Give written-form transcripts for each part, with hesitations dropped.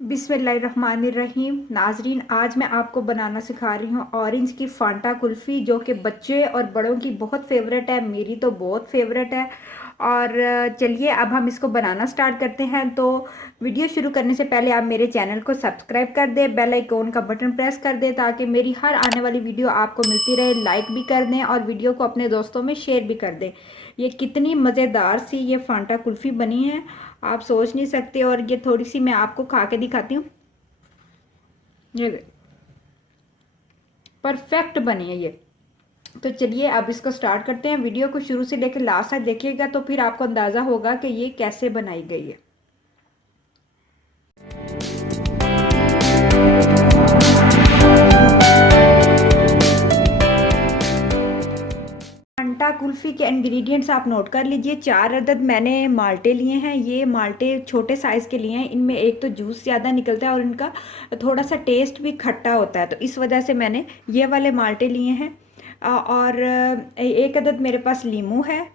बिस्मिल्लाहिर्रहमानिर्रहीम। नाजरीन, आज मैं आपको बनाना सिखा रही हूँ ऑरेंज की फांटा कुल्फ़ी, जो कि बच्चे और बड़ों की बहुत फेवरेट है। मेरी तो बहुत फेवरेट है। और चलिए अब हम इसको बनाना स्टार्ट करते हैं। तो वीडियो शुरू करने से पहले आप मेरे चैनल को सब्सक्राइब कर दें, बेल आइकॉन का बटन प्रेस कर दें ताकि मेरी हर आने वाली वीडियो आपको मिलती रहे। लाइक भी कर दें और वीडियो को अपने दोस्तों में शेयर भी कर दें। ये कितनी मज़ेदार सी ये फांटा कुल्फ़ी बनी है, आप सोच नहीं सकते। और ये थोड़ी सी मैं आपको खा के दिखाती हूँ। ये परफेक्ट बनी है ये। तो चलिए अब इसको स्टार्ट करते हैं। वीडियो को शुरू से लेकर लास्ट तक देखिएगा तो फिर आपको अंदाज़ा होगा कि ये कैसे बनाई गई है। फंटा कुल्फ़ी के इंग्रेडिएंट्स आप नोट कर लीजिए। 4 अदद मैंने माल्टे लिए हैं। ये माल्टे छोटे साइज़ के लिए हैं। इनमें एक तो जूस ज़्यादा निकलता है और इनका थोड़ा सा टेस्ट भी खट्टा होता है, तो इस वजह से मैंने ये वाले माल्टे लिए हैं। और एक अदद मेरे पास लीमू है।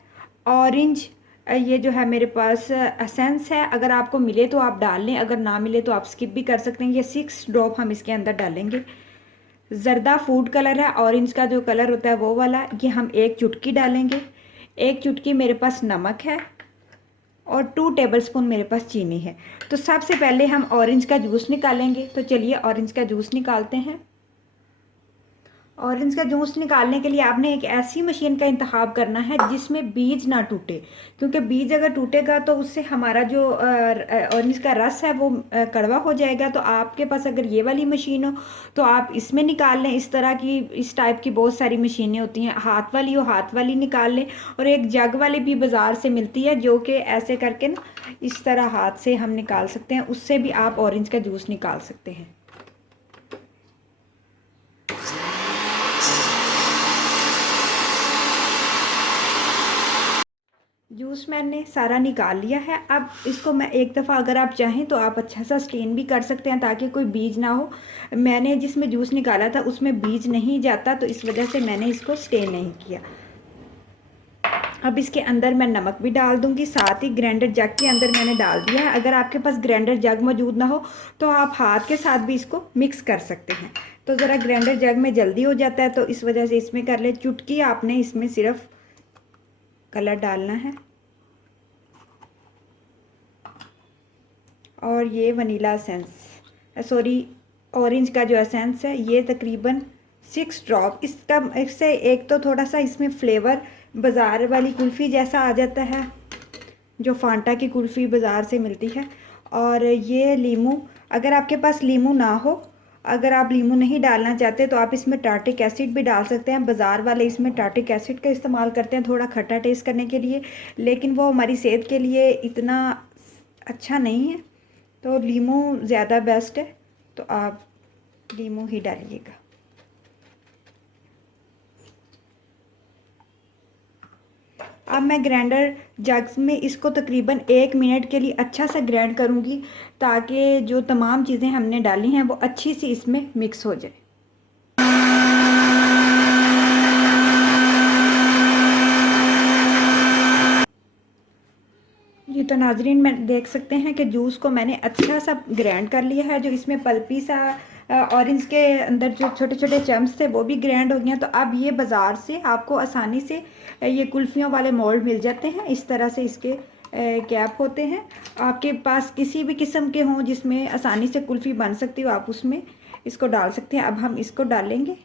ऑरेंज, ये जो है मेरे पास एसेंस है। अगर आपको मिले तो आप डाल लें, अगर ना मिले तो आप स्किप भी कर सकते हैं। ये 6 ड्रॉप हम इसके अंदर डालेंगे। ज़र्दा फूड कलर है, ऑरेंज का जो कलर होता है वो वाला, ये हम 1 चुटकी डालेंगे। 1 चुटकी मेरे पास नमक है और 2 टेबलस्पून मेरे पास चीनी है। तो सबसे पहले हम ऑरेंज का जूस निकालेंगे। तो चलिए ऑरेंज का जूस निकालते हैं। ऑरेंज का जूस निकालने के लिए आपने एक ऐसी मशीन का इंतखाब करना है जिसमें बीज ना टूटे, क्योंकि बीज अगर टूटेगा तो उससे हमारा जो ऑरेंज का रस है वो कड़वा हो जाएगा। तो आपके पास अगर ये वाली मशीन हो तो आप इसमें निकाल लें। इस तरह की, इस टाइप की बहुत सारी मशीनें होती हैं। हाथ वाली हो, हाथ वाली निकाल लें। और एक जग वाली भी बाज़ार से मिलती है, जो कि ऐसे करके ना इस तरह हाथ से हम निकाल सकते हैं। उससे भी आप ऑरेंज का जूस निकाल सकते हैं। जूस मैंने सारा निकाल लिया है। अब इसको मैं एक दफ़ा, अगर आप चाहें तो आप अच्छा सा स्टेन भी कर सकते हैं ताकि कोई बीज ना हो। मैंने जिसमें जूस निकाला था उसमें बीज नहीं जाता, तो इस वजह से मैंने इसको स्टेन नहीं किया। अब इसके अंदर मैं नमक भी डाल दूंगी, साथ ही ग्राइंडर जग के अंदर मैंने डाल दिया है। अगर आपके पास ग्राइंडर जग मौजूद ना हो तो आप हाथ के साथ भी इसको मिक्स कर सकते हैं। तो ज़रा ग्राइंडर जग में जल्दी हो जाता है, तो इस वजह से इसमें कर ले। चुटकी आपने इसमें सिर्फ कलर डालना है और ये वनीला एसेंस, सॉरी ऑरेंज का जो एसेंस है, ये तकरीबन 6 ड्रॉप। इसका इससे एक तो थोड़ा सा इसमें फ्लेवर बाज़ार वाली कुल्फ़ी जैसा आ जाता है, जो फांटा की कुल्फ़ी बाज़ार से मिलती है। और ये लीमू, अगर आपके पास लीमू ना हो, अगर आप लीमू नहीं डालना चाहते तो आप इसमें टार्टिक एसिड भी डाल सकते हैं। बाज़ार वाले इसमें टार्टिक एसिड का इस्तेमाल करते हैं थोड़ा खट्टा टेस्ट करने के लिए, लेकिन वो हमारी सेहत के लिए इतना अच्छा नहीं है। तो लीमू ज़्यादा बेस्ट है, तो आप लीमू ही डालिएगा। अब मैं ग्राइंडर जग में इसको तकरीबन 1 मिनट के लिए अच्छा सा ग्राइंड करूँगी ताकि जो तमाम चीज़ें हमने डाली हैं वो अच्छी सी इसमें मिक्स हो जाए। ये तो नाजरीन मैं देख सकते हैं कि जूस को मैंने अच्छा सा ग्राइंड कर लिया है। जो इसमें पल्पी सा ऑरेंज के अंदर जो छोटे छोटे चम्स थे वो भी ग्राइंड हो गए हैं। तो अब ये बाज़ार से आपको आसानी से ये कुल्फ़ियों वाले मोल्ड मिल जाते हैं। इस तरह से इसके कैप होते हैं। आपके पास किसी भी किस्म के हों जिसमें आसानी से कुल्फ़ी बन सकती हो, आप उसमें इसको डाल सकते हैं। अब हम इसको डालेंगे।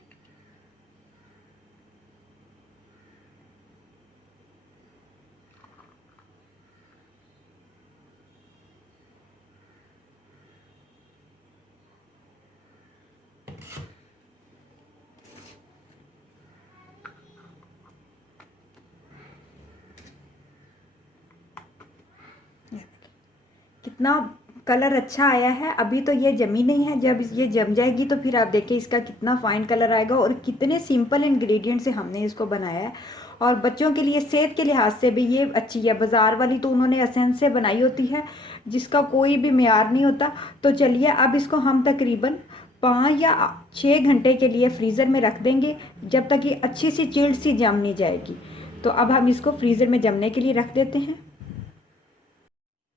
कितना कलर अच्छा आया है। अभी तो ये जमी नहीं है, जब ये जम जाएगी तो फिर आप देखिए इसका कितना फ़ाइन कलर आएगा। और कितने सिंपल इंग्रेडिएंट से हमने इसको बनाया है। और बच्चों के लिए सेहत के लिहाज से भी ये अच्छी है। बाज़ार वाली तो उन्होंने एसेंस से बनाई होती है जिसका कोई भी मेयार नहीं होता। तो चलिए अब इसको हम तकरीबन 5 या 6 घंटे के लिए फ्रीज़र में रख देंगे, जब तक ये अच्छी सी चिल्ड सी जम नहीं जाएगी। तो अब हम इसको फ्रीज़र में जमने के लिए रख देते हैं।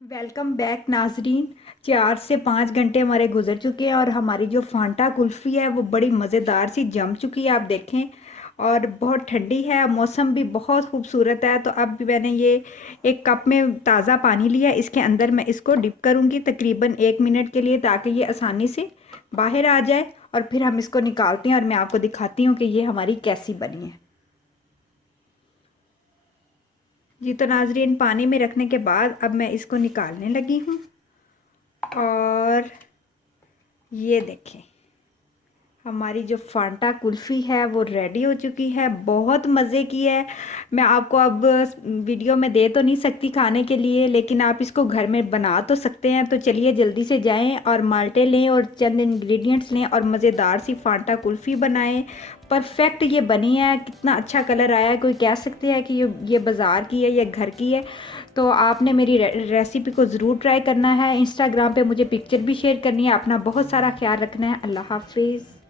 वेलकम बैक नाजरीन। 4 से 5 घंटे हमारे गुजर चुके हैं और हमारी जो फांटा कुल्फ़ी है वो बड़ी मज़ेदार सी जम चुकी है, आप देखें। और बहुत ठंडी है, मौसम भी बहुत खूबसूरत है। तो अब मैंने ये एक कप में ताज़ा पानी लिया, इसके अंदर मैं इसको डिप करूँगी तकरीबन 1 मिनट के लिए, ताकि ये आसानी से बाहर आ जाए। और फिर हम इसको निकालते हैं और मैं आपको दिखाती हूँ कि ये हमारी कैसी बनी है। जी तो नाजरीन, पानी में रखने के बाद अब मैं इसको निकालने लगी हूँ। और ये देखें, हमारी जो फांटा कुल्फ़ी है वो रेडी हो चुकी है, बहुत मज़े की है। मैं आपको अब वीडियो में दे तो नहीं सकती खाने के लिए, लेकिन आप इसको घर में बना तो सकते हैं। तो चलिए जल्दी से जाएं और माल्टे लें और चंद इंग्रेडिएंट्स लें और मज़ेदार सी फांटा कुल्फ़ी बनाएं। परफेक्ट ये बनी है, कितना अच्छा कलर आया है। कोई कह सकते हैं कि ये बाज़ार की है या घर की है। तो आपने मेरी रेसिपी को ज़रूर ट्राई करना है। इंस्टाग्राम पे मुझे पिक्चर भी शेयर करनी है। अपना बहुत सारा ख्याल रखना है। अल्लाह हाफिज़।